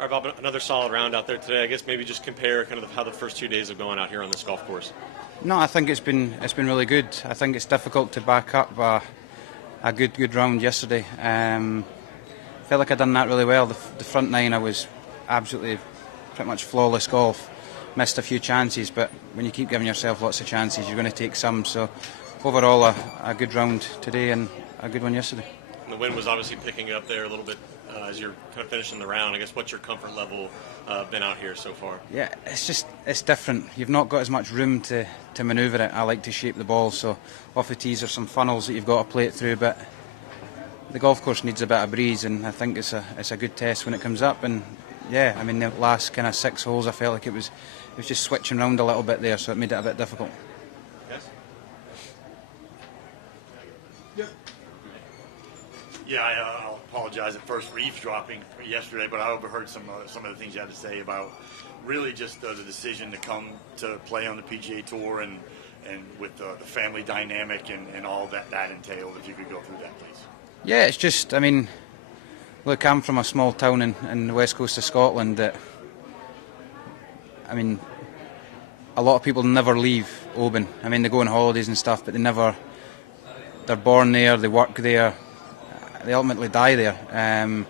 All right, Bob, another solid round out there today. I guess maybe just compare kind of how the first 2 days have gone out here on this golf course. No, I think it's been really good. I think it's difficult to back up a good round yesterday. Felt like I'd done that really well. The front nine, I was absolutely pretty much flawless golf. Missed a few chances, but when you keep giving yourself lots of chances, you're going to take some. So overall, a good round today and a good one yesterday. And the wind was obviously picking up there a little bit as you're kind of finishing the round. I guess what's your comfort level been out here so far? Yeah, it's different. You've not got as much room to manoeuvre it. I like to shape the ball, so off the tees are some funnels that you've got to play it through, but the golf course needs a bit of breeze, and I think it's a good test when it comes up. And yeah, I mean, the last kind of 6 holes, I felt like it was just switching around a little bit there, so it made it a bit difficult. Yes? Yeah, I'll apologize at first for eavesdropping yesterday, but I overheard some of the things you had to say about really just the decision to come to play on the PGA Tour and with the family dynamic and all that entailed. If you could go through that, please. Yeah, it's just, I mean, look, I'm from a small town in the west coast of Scotland that, I mean, a lot of people never leave Oban. I mean, they go on holidays and stuff, but they're born there, they work there, they ultimately die there. And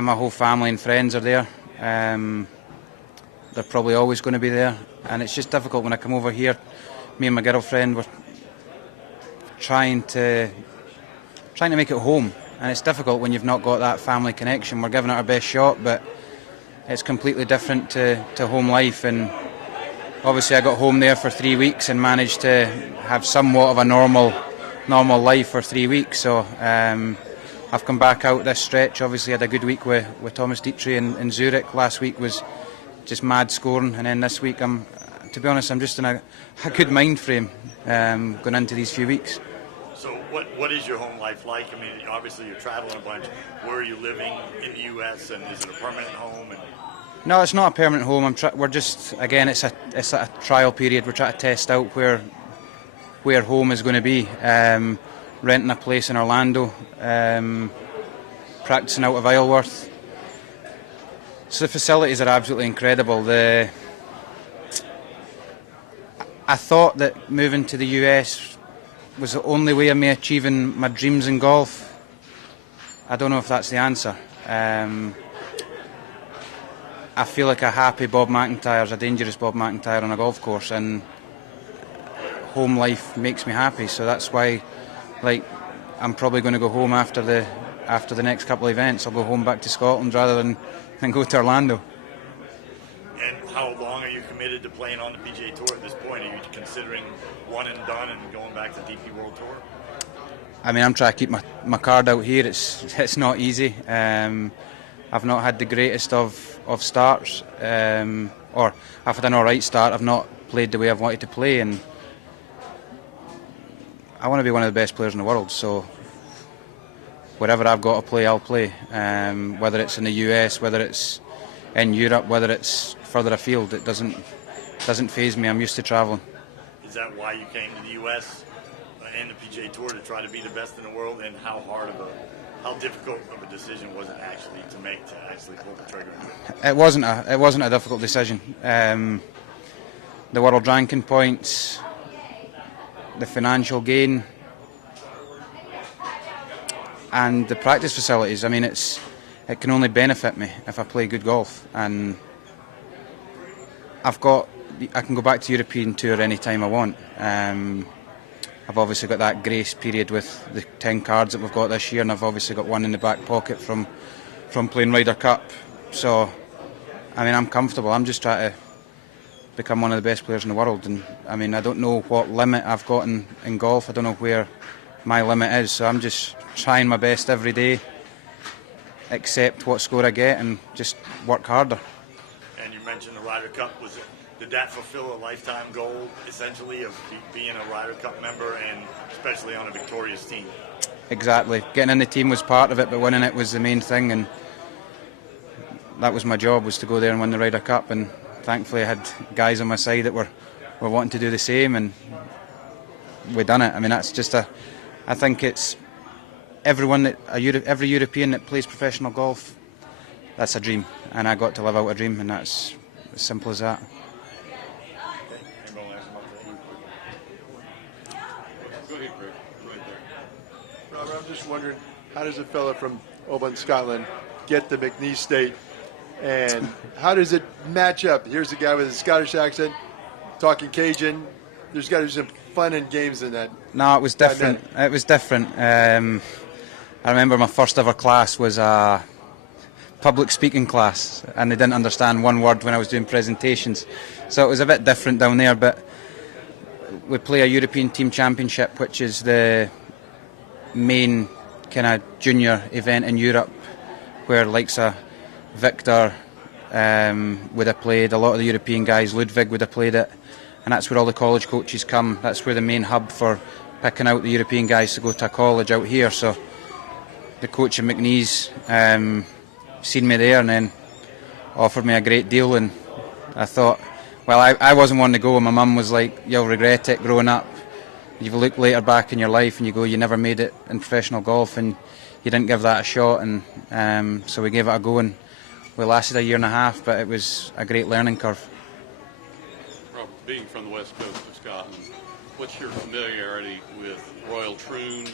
my whole family and friends are there. They're probably always going to be there. And it's just difficult when I come over here. Me and my girlfriend were trying to make it home. And it's difficult when you've not got that family connection. We're giving it our best shot, but it's completely different to home life. And obviously I got home there for 3 weeks and managed to have somewhat of a normal life for 3 weeks. So I've come back out this stretch. Obviously had a good week with Thomas Dietrich in Zurich. Last week was just mad scoring, and then this week to be honest, I'm just in a good mind frame going into these few weeks. So what is your home life like? I mean, obviously you're traveling a bunch. Where are you living in the U.S., and is it a permanent home? No, it's not a permanent home. We're just, again, it's a trial period. We're trying to test out where home is going to be. Renting a place in Orlando, practicing out of Isleworth. So the facilities are absolutely incredible. I thought that moving to the US was the only way of me achieving my dreams in golf. I don't know if that's the answer. I feel like a happy Bob MacIntyre is a dangerous Bob MacIntyre on a golf course, and home life makes me happy. So that's why, like, I'm probably going to go home after the next couple of events. I'll go home back to Scotland rather than go to Orlando. And how long are you committed to playing on the PGA Tour at this point? Are you considering one and done and going back to DP World Tour? I mean, I'm trying to keep my card out here. It's not easy. I've not had the greatest of starts, or I've had an alright start. I've not played the way I've wanted to play, and I want to be one of the best players in the world. So wherever I've got to play, I'll play. Whether it's in the US, whether it's in Europe, whether it's further afield, it doesn't faze me. I'm used to travelling. Is that why you came to the US and the PGA Tour, to try to be the best in the world? And how difficult of a decision was it actually to make, to actually pull the trigger? It wasn't a difficult decision. The world ranking points, the financial gain, and the practice facilities. I mean, it can only benefit me if I play good golf, and I can go back to European Tour any time I want. I've obviously got that grace period with the 10 cards that we've got this year, and I've obviously got one in the back pocket from playing Ryder Cup. So, I mean, I'm comfortable. I'm just trying to become one of the best players in the world, and I mean, I don't know what limit I've got in golf. I don't know where my limit is, so I'm just trying my best every day, accept what score I get, and just work harder. And you mentioned the Ryder Cup. Did that fulfill a lifetime goal, essentially, of being a Ryder Cup member, and especially on a victorious team? Exactly. Getting in the team was part of it, but winning it was the main thing, and that was my job, was to go there and win the Ryder Cup. And thankfully I had guys on my side that were wanting to do the same, and we done it. I mean, that's just I think it's every European that plays professional golf that's a dream, and I got to live out a dream, and that's as simple as that. Go ahead, Greg. Right there. Robert, I'm just wondering, how does a fella from over in Scotland get to McNeese State, and how does it match up? Here's a guy with a Scottish accent, talking Cajun. There's got to be some fun and games in that. No, it was different. It was different. I remember my first ever class was a public speaking class, and they didn't understand one word when I was doing presentations. So it was a bit different down there, but we play a European Team Championship, which is the main kind of junior event in Europe, where likes a Victor would have played, a lot of the European guys, Ludwig would have played it, and that's where all the college coaches come. That's where the main hub for picking out the European guys to go to a college out here. So the coach in McNeese seen me there and then offered me a great deal, and I thought, well, I wasn't one to go. My mum was like, you'll regret it growing up. You look later back in your life and you go, you never made it in professional golf and you didn't give that a shot, and so we gave it a go, and we lasted a year and a half, but it was a great learning curve. Robert, being from the west coast of Scotland, what's your familiarity with Royal Troon?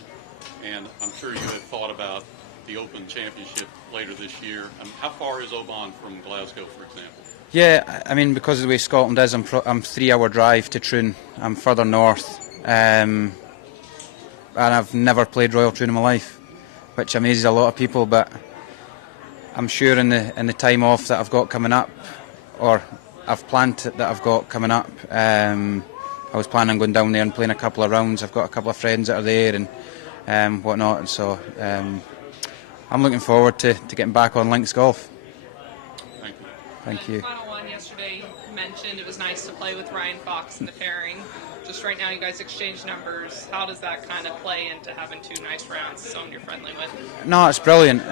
And I'm sure you have thought about the Open Championship later this year. How far is Oban from Glasgow, for example? Yeah, I mean, because of the way Scotland is, I'm 3-hour drive to Troon. I'm further north, and I've never played Royal Troon in my life, which amazes a lot of people. But I'm sure in the time off that I've got coming up, or I've planned that I've got coming up, I was planning on going down there and playing a couple of rounds. I've got a couple of friends that are there and whatnot, and so I'm looking forward to getting back on links golf. Thank you. Thank you. Final one yesterday, you mentioned it was nice to play with Ryan Fox in the pairing. Just right now, you guys exchange numbers. How does that kind of play into having two nice rounds, someone you're friendly with? No, it's brilliant.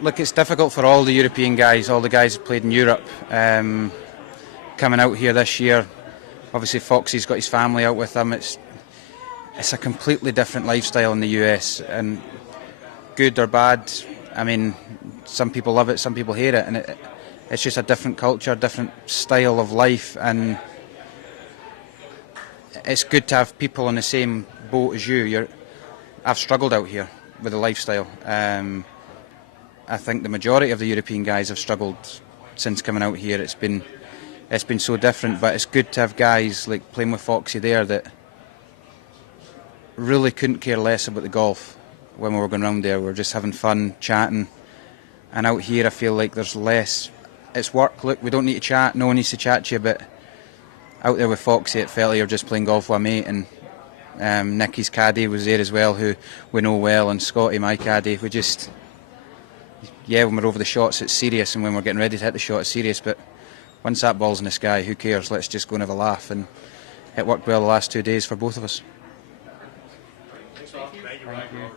Look, it's difficult for all the European guys, all the guys who played in Europe, coming out here this year. Obviously, Foxy's got his family out with him. It's a completely different lifestyle in the US, and good or bad, I mean, some people love it, some people hate it, and it's just a different culture, different style of life, and it's good to have people in the same boat as you. I've struggled out here with the lifestyle. I think the majority of the European guys have struggled since coming out here. It's been so different, but it's good to have guys like playing with Foxy there that really couldn't care less about the golf when we were going around there. We were just having fun, chatting, and out here I feel like there's less. It's work. Look, we don't need to chat. No one needs to chat to you, but out there with Foxy, it felt like you're just playing golf with a mate, and Nicky's caddy was there as well, who we know well, and Scotty, my caddy. We just, when we're over the shots, it's serious, and when we're getting ready to hit the shot, it's serious, but once that ball's in the sky, who cares? Let's just go and have a laugh, and it worked well the last 2 days for both of us. Thank you, Rob.